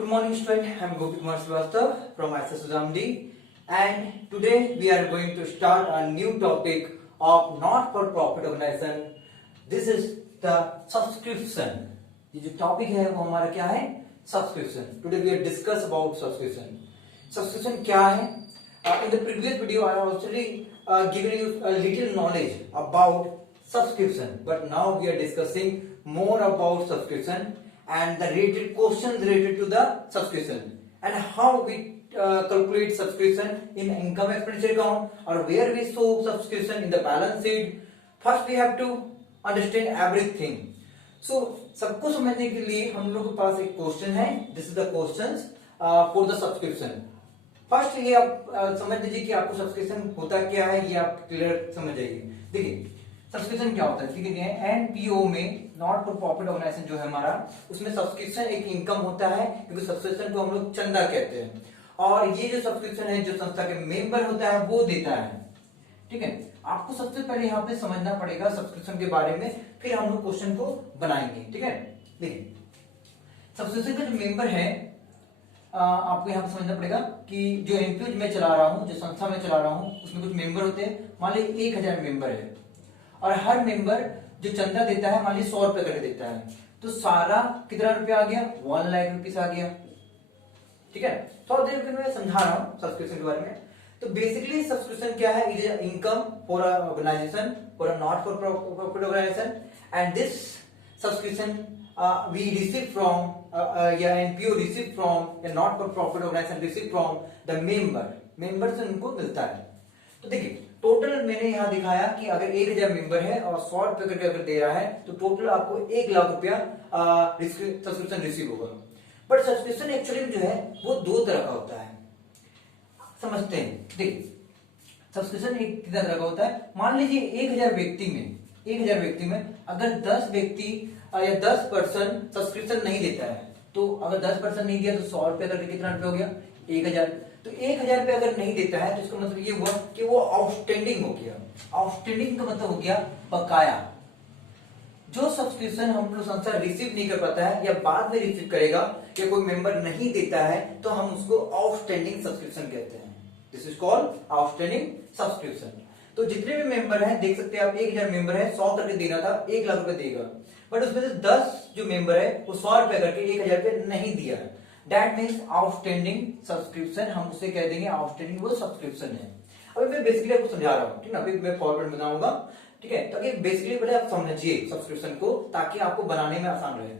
Good morning student, I am Gopi Kumar Srivastava from ISS Sudhamdi, and today we are going to start a new topic of not-for-profit organization. This is the subscription. ये जो topic है वो हमारा क्या है? Subscription. Today we will discuss about subscription. Subscription क्या है? In the previous video I have already given you a little knowledge about subscription, but now we are discussing more about subscription and the related questions related to the subscription and how we calculate subscription in income expenditure account or where we show subscription in the balance sheet. First we have to understand everything. So सबको समझने के लिए हम लोग के पास एक question है. This is the questions for the subscription. First ये आप समझ लीजिए कि आपको सब्सक्रिप्शन होता क्या है, ये आप क्लियर समझ जाइए. देखिए सब्सक्रिप्शन क्या होता है, ठीक है. एनपीओ में नॉट फॉर प्रॉफिट ऑर्गेनाइजेशन जो है हमारा, उसमें सब्सक्रिप्शन एक इनकम होता है, क्योंकि सब्सक्रिप्शन को हम लोग चंदा कहते हैं. और ये जो सब्सक्रिप्शन है जो संस्था के मेंबर होता है वो देता है. ठीक है. आपको सबसे पहले यहाँ पे समझना पड़ेगा सब्सक्रिप्शन के बारे में, फिर हम लोग क्वेश्चन को बनाएंगे. ठीक है. देखिए सब्सक्रिप्शन का जो मेंबर है आपको यहाँ पे समझना पड़ेगा कि जो एनपीओ मैं चला रहा हूँ, जो संस्था में चला रहा हूँ, उसमें कुछ मेंबर होते हैं. मान लीजिए 1000 मेंबर है और हर मेंबर जो चंदा देता है मान लीजिए 100 रुपए करके देता है, तो सारा कितना रुपया आ गया? 1 लाख रुपीस आ गया. ठीक है. थोड़ा देर फिर मैं समझा रहा हूँ सब्सक्रिप्शन के बारे में. तो बेसिकली सब्सक्रिप्शन क्या है? It is income for a organisation, for a not for profit organisation, and this subscription we receive from NPO receive from a not for profit organization receive from the member से उनको मिलता है. तो देखिए total मैंने यहाँ दिखाया कि अगर 1000 मेंबर है और 100 रुपए करके अगर दे रहा है तो टोटल आपको 1 लाख रुपया सब्सक्रिप्शन रिसीव होगा. बट सब्सक्रिप्शन एक्चुअली जो है वो दो तरह का होता है, समझते हैं. देखिए सब्सक्रिप्शन एक कितना तरह का होता है. मान लीजिए 1000 व्यक्ति में अगर 10 व्यक्ति या 10% सब्सक्रिप्शन नहीं देता है, तो अगर 10% नहीं दिया तो 100 रुपए करके कितना रुपया हो गया? 1000. तो 1000 रुपए अगर नहीं देता है तो इसका मतलब ये हुआ कि वो आउटस्टैंडिंग हो गया. आउटस्टैंडिंग का मतलब हो गया बकाया. जो सब्सक्रिप्शन हम लोग संस्था रिसीव नहीं कर पाता है या बाद में रिसीव करेगा या कोई मेंबर नहीं देता है तो हम उसको आउटस्टैंडिंग सब्सक्रिप्शन कहते हैं. This is called outstanding subscription. तो जितने भी मेंबर हैं देख सकते हैं आप, 1000 मेंबर है, 100 करके देना था, 1 लाख रुपए देगा. बट उसमें से 10 जो मेंबर है वो 100 रुपए करके 1000 रुपए नहीं दिया. दैट मीन्स आउटस्टैंडिंग सब्सक्रिप्शन, हम उसे कह देंगे आउटस्टैंडिंग वो सब्सक्रिप्शन है. अभी मैं बेसिकली आपको समझा रहा हूँ, ठीक है. अभी मैं फॉरवर्ड बताऊंगा, ठीक है. ताकि बेसिकली पहले आप समझिए सब्सक्रिप्शन को, ताकि आपको बनाने में आसान रहे.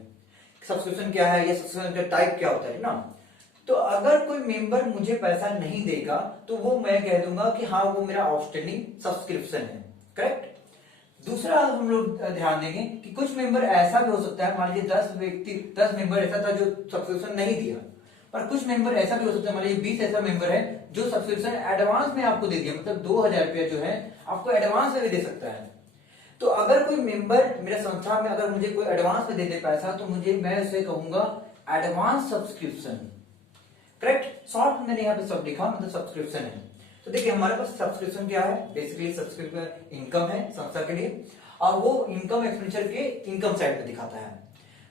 सब्सक्रिप्शन क्या है, ये सब्सक्रिप्शन का टाइप क्या होता है ना. तो अगर कोई मेंबर मुझे पैसा नहीं देगा तो वो मैं कह दूंगा कि हाँ वो मेरा आउटस्टैंडिंग सब्सक्रिप्शन है. करेक्ट. दूसरा हम लोग ध्यान देंगे कि कुछ मेंबर ऐसा भी हो सकता है, मान लीजिए 10 मेंबर ऐसा था जो सब्सक्रिप्शन नहीं दिया, पर कुछ मेंबर ऐसा भी हो सकता है, मान लीजिए 20 ऐसा मेंबर है जो सब्सक्रिप्शन एडवांस में आपको दे दिया, मतलब 2000 रुपया जो है आपको एडवांस में भी दे सकता है. तो अगर कोई मेंबर मेरे संस्था में अगर मुझे कोई एडवांस में दे दे पैसा तो मैं उसे कहूंगा एडवांस सब्सक्रिप्शन. करेक्ट. शॉर्ट में मैंने यहाँ पे सब लिखा, मतलब सब्सक्रिप्शन है. तो देखिए हमारे पास सब्सक्रिप्शन क्या है, बेसिकली सब्सक्रिप्शन इनकम है संस्था के लिए, और वो इनकम एक्सपेंडिचर के इनकम साइड में दिखाता है.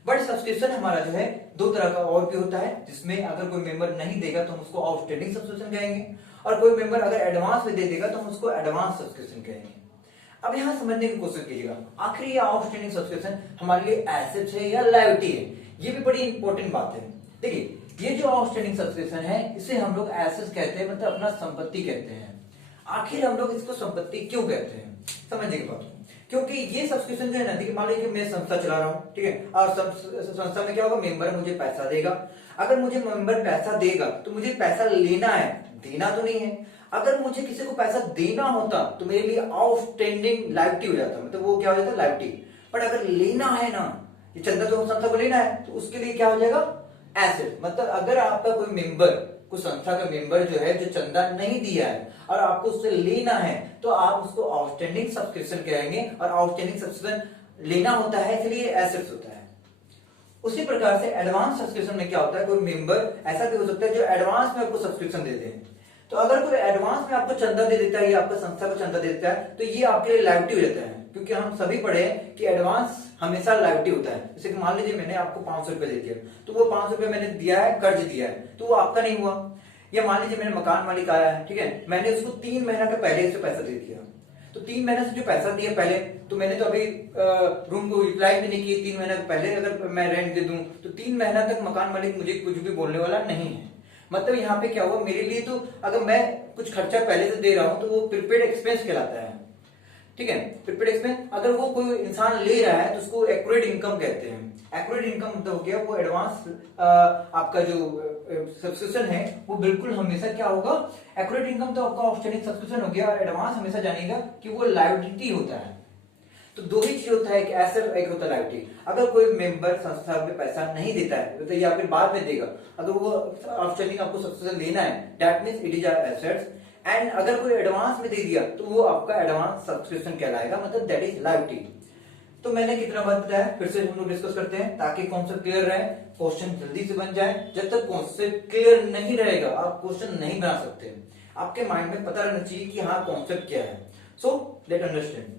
बट सब्सक्रिप्शन हमारा जो है दो तरह का और भी होता है, जिसमें अगर कोई मेंबर नहीं देगा तो हम उसको आउटस्टैंडिंग सब्सक्रिप्शन कहेंगे, और कोई मेंबर अगर एडवांस में दे देगा तो हम उसको एडवांस सब्सक्रिप्शन कहेंगे. अब यहाँ समझने की कोशिश कीजिएगा, आखिर ये आउटस्टैंडिंग सब्सक्रिप्शन हमारे लिए एसेट है या लायबिलिटी है, ये भी बड़ी इंपॉर्टेंट बात है. देखिए ये जो आउटस्टैंडिंग सब्सक्रिप्शन है इसे हम लोग एसेट कहते हैं, मतलब अपना संपत्ति कहते हैं. आखिर हम लोग इसको संपत्ति क्यों कहते हैं, समझने की बात. क्योंकि ये सब्सक्रिप्शन जो है ना, देखिए मान लीजिए मैं संस्था चला रहा हूँ, ठीक है, और संस्था में क्या होगा, मेंबर मुझे पैसा देगा. अगर मुझे मेंबर पैसा देगा तो मुझे पैसा लेना है, देना तो नहीं है. अगर मुझे किसी को पैसा देना होता तो मेरे लिए आउटस्टैंडिंग लायबिलिटी हो जाता, मतलब वो क्या हो जाता, लायबिलिटी. बट अगर लेना है ना, ये चंदा जो संस्था को लेना है तो उसके लिए क्या हो जाएगा, एसेट. मतलब अगर आपका कोई मेंबर, कोई संस्था का मेंबर जो है जो चंदा नहीं दिया है और आपको उससे लेना है तो आप उसको आउटस्टैंडिंग सब्सक्रिप्शन कहेंगे, और आउटस्टैंडिंग सब्सक्रिप्शन लेना होता है इसलिए एसेट्स होता है. उसी प्रकार से एडवांस सब्सक्रिप्शन में क्या होता है, कोई मेंबर ऐसा भी हो सकता है जो एडवांस में आपको सब्सक्रिप्शन दे दे. तो अगर कोई एडवांस में आपको चंदा दे देता है या आपका संस्था को चंदा दे देता है तो ये आपके लिए लायबिलिटी हो जाता है, क्योंकि हम सभी पढ़े हैं कि एडवांस हमेशा लायबिलिटी होता है। जैसे कि मान लीजिए मैंने आपको 500 रुपए दे दिया, तो वो 500 रुपए मैंने दिया है, कर्ज दिया है, तो वो आपका नहीं हुआ। या मान लीजिए मैंने मकान मालिक आया है, ठीक है, मैंने उसको 3 महीना का पहले से पैसा दे दिया, तो 3 महीने से जो पैसा दिया पहले, तो मैंने तो अभी रूम को यूटिलाइज भी नहीं किया। 3 महीने पहले अगर मैं रेंट दे दूं तो 3 महीना तक मकान मालिक मुझे कुछ भी बोलने वाला नहीं है। मतलब यहाँ पे क्या हुआ मेरे लिए, तो अगर मैं कुछ खर्चा पहले से दे रहा हूं तो वो प्रीपेड एक्सपेंस कहलाता है, ठीक है। प्रीपेड एक्सपेंस अगर वो कोई इंसान ले रहा है तो उसको एक्यूरेट इनकम कहते हैं। एक्यूरेट इनकम मतलब हो गया वो एडवांस, आपका जो सब्सक्रिप्शन है वो बिल्कुल हमेशा क्या होगा, एक्यूरेट इनकम तो आपका आउटस्टैंडिंग सब्सक्रिप्शन हो गया, और एडवांस हमेशा जानिएगा कि वो लायबिलिटी होता है। तो दो ही चीज होता है, एक एसेट एक होता है लायबिलिटी। अगर कोई मेंबर संस्था में पैसा नहीं देता है तो या फिर बाद में देगा, अगर वो आउटस्टैंडिंग आपको सब्सक्रिप्शन लेना है, that means it is assets. And अगर कोई एडवांस में दे दिया तो वो आपका एडवांस सब्सक्रिप्शन कहलाएगा, मतलब दैट इज लायबिलिटी। तो मैंने कितना बात बताया, फिर से हम लोग डिस्कस करते हैं ताकि कॉन्सेप्ट क्लियर रहे, क्वेश्चन जल्दी से बन जाए। जब तक कॉन्सेप्ट क्लियर नहीं रहेगा आप क्वेश्चन नहीं बना सकते। आपके माइंड में पता रहना चाहिए कि हाँ कॉन्सेप्ट क्या है। So let understand.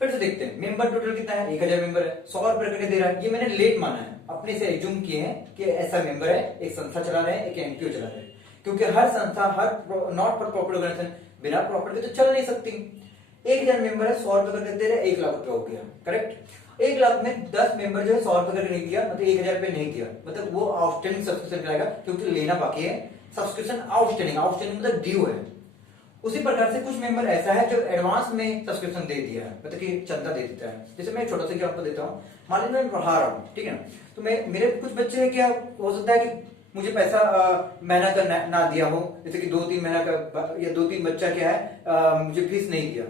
फिर से देखते हैं, मेंबर टोटल कितना है, 1000 मेंबर है, 100 रुपए करके दे रहा है। ये मैंने लेट माना है, अपने से एज्यूम किए हैं कि ऐसा मेंबर है, एक संस्था चला रहे हैं, एक एनपीओ चला रहे हैं, क्योंकि हर संस्था, हर नॉट फॉर प्रॉफिट ऑर्गेनाइजेशन बिना प्रॉफिट के तो चल नहीं सकती। 1000 मेंबर है, 100 रुपए करके दे रहे, 1 लाख रुपए हो गया, करेक्ट। 1 लाख में 10 मेंबर जो है 100 रुपए करके नहीं दिया, मतलब 1000 रुपए नहीं दिया, मतलब वो आउटस्टैंडिंग सब्सक्रिप्शन कराएगा, क्योंकि लेना बाकी है। सब्सक्रिप्शन आउटस्टैंडिंग, आउटस्टैंडिंग मतलब ड्यू है। उसी प्रकार से कुछ मेंबर ऐसा है जो एडवांस में सब्सक्रिप्शन दे दिया है, मतलब कि चंदा दे देता है। जैसे मैं एक छोटा सा एग्जांपल देता हूँ, मान लीजिए मैं पढ़ा रहा हूँ, ठीक है ना, तो मैं मेरे कुछ बच्चे क्या हो सकता है कि मुझे पैसा महीना का ना दिया हो, जैसे कि 2-3 महीना का, या 2-3 बच्चा क्या है मुझे फीस नहीं दिया।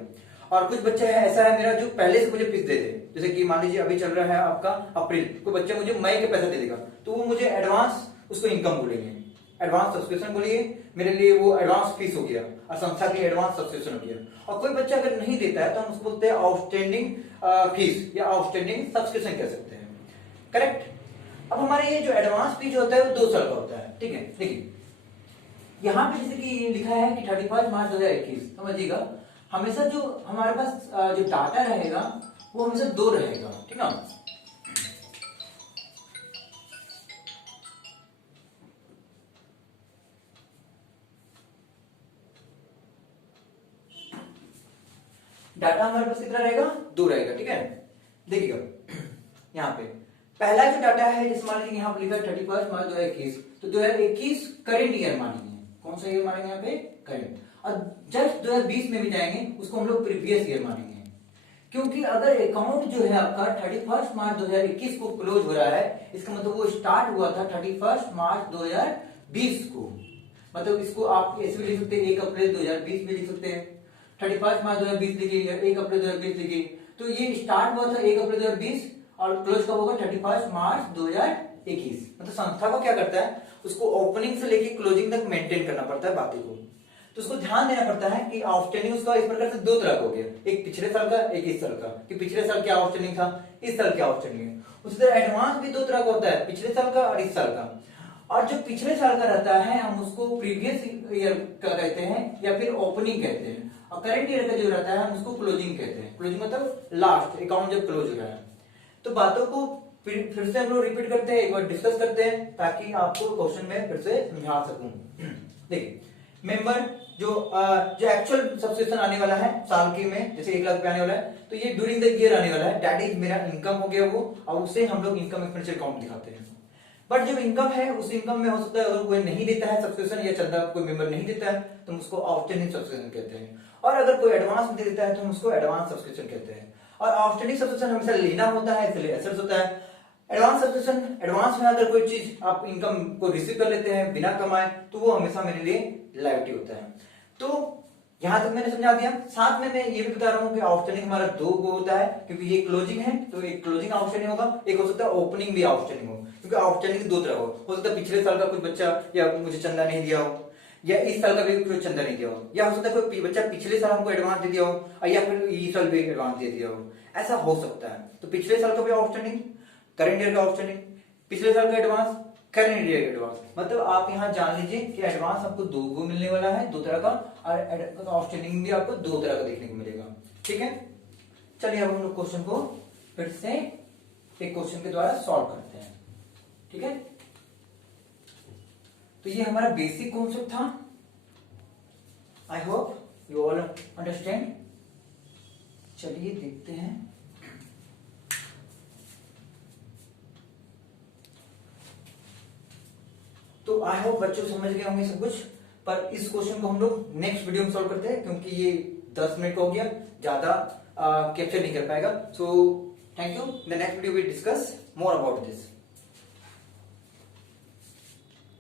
और कुछ बच्चा है ऐसा है मेरा जो पहले से मुझे फीस दे दे, जैसे कि मान लीजिए अभी चल रहा है आपका अप्रैल, कोई बच्चा मुझे मई के पैसा दे देगा, तो वो मुझे एडवांस उसको इनकम बोलेंगे, एडवांस सब्सक्रिप्शन बोलिए, मेरे लिए वो एडवांस फीस हो गया, और संस्था के एडवांस सब्सक्रिप्शन हो गया। और कोई बच्चा अगर नहीं देता है तो हम उसको बोलते हैं आउटस्टैंडिंग फीस या आउटस्टैंडिंग सब्सक्रिप्शन कह सकते हैं, करेक्ट। अब हमारे ये जो एडवांस फीस होता है वो 2 साल का होता है, ठीक है। देखिए यहाँ पे जैसे कि लिखा है कि 31 मार्च 2021, समझिएगा हमेशा जो हमारे पास जो डाटा रहेगा वो हमेशा 2 रहेगा, ठीक ना। डाटा हमारे पास कितना रहेगा, 2 रहेगा, ठीक है। देखिएगा यहाँ पे पहला जो डाटा है, जैसे मान लीजिए यहाँ पे लिखा है 31 मार्च 2021, तो 2021 करेंट ईयर मानेंगे। कौन सा ईयर मानेंगे यहाँ पे, करेंट। और जस्ट 2020 में भी जाएंगे उसको हम लोग प्रीवियस ईयर मानेंगे, क्योंकि अगर अकाउंट जो है आपका 31 मार्च 2021 को क्लोज हो रहा है, इसका मतलब वो स्टार्ट हुआ था 31 मार्च 2020 को। मतलब इसको आप ऐसे भी लिख सकते हैं, 1 अप्रैल 2020 भी लिख सकते हैं, 31 मार्च 2020 लिखिए, 1 अप्रैल 2020 लिखिए। तो ये स्टार्ट हुआ था 1 अप्रैल 2020 और क्लोज कब होगा, 31 मार्च 2021। मतलब संस्था को क्या करता है, उसको ओपनिंग से लेके क्लोजिंग तक मेंटेन करना पड़ता है बातें को। तो उसको ध्यान देना पड़ता है कि आउटस्टैंडिंग उसका इस प्रकार से 2 तरह का हो गया, एक पिछले साल का, एक इस साल का, कि पिछले साल क्या आउटस्टैंडिंग था, इस साल क्या आउटस्टैंडिंग है। उसी तरह एडवांस भी 2 तरह का होता है, पिछले साल का और इस साल का। और जो पिछले साल का रहता है हम उसको प्रीवियस ईयर का कहते हैं या फिर ओपनिंग कहते हैं, और करंट ईयर का जो रहता है हम उसको क्लोजिंग कहते हैं। क्लोजिंग मतलब लास्ट अकाउंट जब क्लोज हो रहा है। तो बातों को फिर से हम लोग रिपीट करते हैं, एक बार डिस्कस करते हैं ताकि आपको क्वेश्चन में फिर से समझा सकूं। देखिए मेंबर जो एक्चुअल सब्सक्रिप्शन आने वाला है साल के में, जैसे 1 लाख रुपए आने वाला है, तो ये ड्यूरिंग द ईयर आने वाला है, दैट इज मेरा इनकम हो गया वो, और उससे हम लोग इनकम एक्सपेंडिचर अकाउंट दिखाते हैं। बट जब इनकम है उस इनकम में हो सकता है अगर कोई नहीं देता है सब्सक्रिप्शन या चंदा कोई मेंबर नहीं देता है तो हम उसको आउटस्टैंडिंग सब्सक्रिप्शन कहते हैं, और अगर कोई एडवांस दे देता है तो हम उसको एडवांस सब्सक्रिप्शन कहते हैं। और आउटस्टैंडिंग सब्सक्रिप्शन हमेशा लेना होता है, इसलिए एसेट्स होता है। एडवांस सब्सक्रिप्शन, एडवांस में अगर कोई चीज आप इनकम को रिसीव कर लेते हैं बिना कमाए तो वो हमेशा मेरे लिए लायबिलिटी होता है। तो यहां तक मैंने समझा दिया। साथ में मैं ये भी बता रहा हूं कि आउटस्टैंडिंग हमारा 2 को होता है, क्योंकि ये क्लोजिंग है तो एक क्लोजिंग आउटस्टैंडिंग होगा, एक हो सकता है ओपनिंग भी आउटस्टैंडिंग हो, क्योंकि आउटस्टैंडिंग 2 तरह हो सकता है पिछले साल का कुछ बच्चा या मुझे चंदा नहीं दिया हो, या इस साल का भी कोई चंदा नहीं दिया हो, या हो सकता है कोई बच्चा पिछले साल हमको एडवांस दे दिया हो या फिर इस साल भी एडवांस दे दिया हो, ऐसा हो सकता है। तो पिछले साल का भी आउटस्टैंडिंग, करंट ईयर का आउटस्टैंडिंग, पिछले साल का एडवांस, करंट ईयर एडवांस। मतलब आप यहाँ जान लीजिए कि एडवांस आपको 2 को मिलने वाला है, 2 तरह का, और आउटस्टैंडिंग भी आपको 2 तरह का देखने को मिलेगा, ठीक है। चलिए अब हम लोग क्वेश्चन को फिर से एक क्वेश्चन के द्वारा सॉल्व करते हैं। ठीक है, तो ये हमारा बेसिक कॉन्सेप्ट था। I hope you all understand. चलिए देखते हैं। तो आई होप बच्चों समझ गए होंगे सब कुछ, पर इस क्वेश्चन को हम लोग नेक्स्ट वीडियो में सॉल्व करते हैं, क्योंकि ये 10 मिनट हो गया, ज्यादा कैप्चर नहीं कर पाएगा। So thank you. The next video we discuss more about this.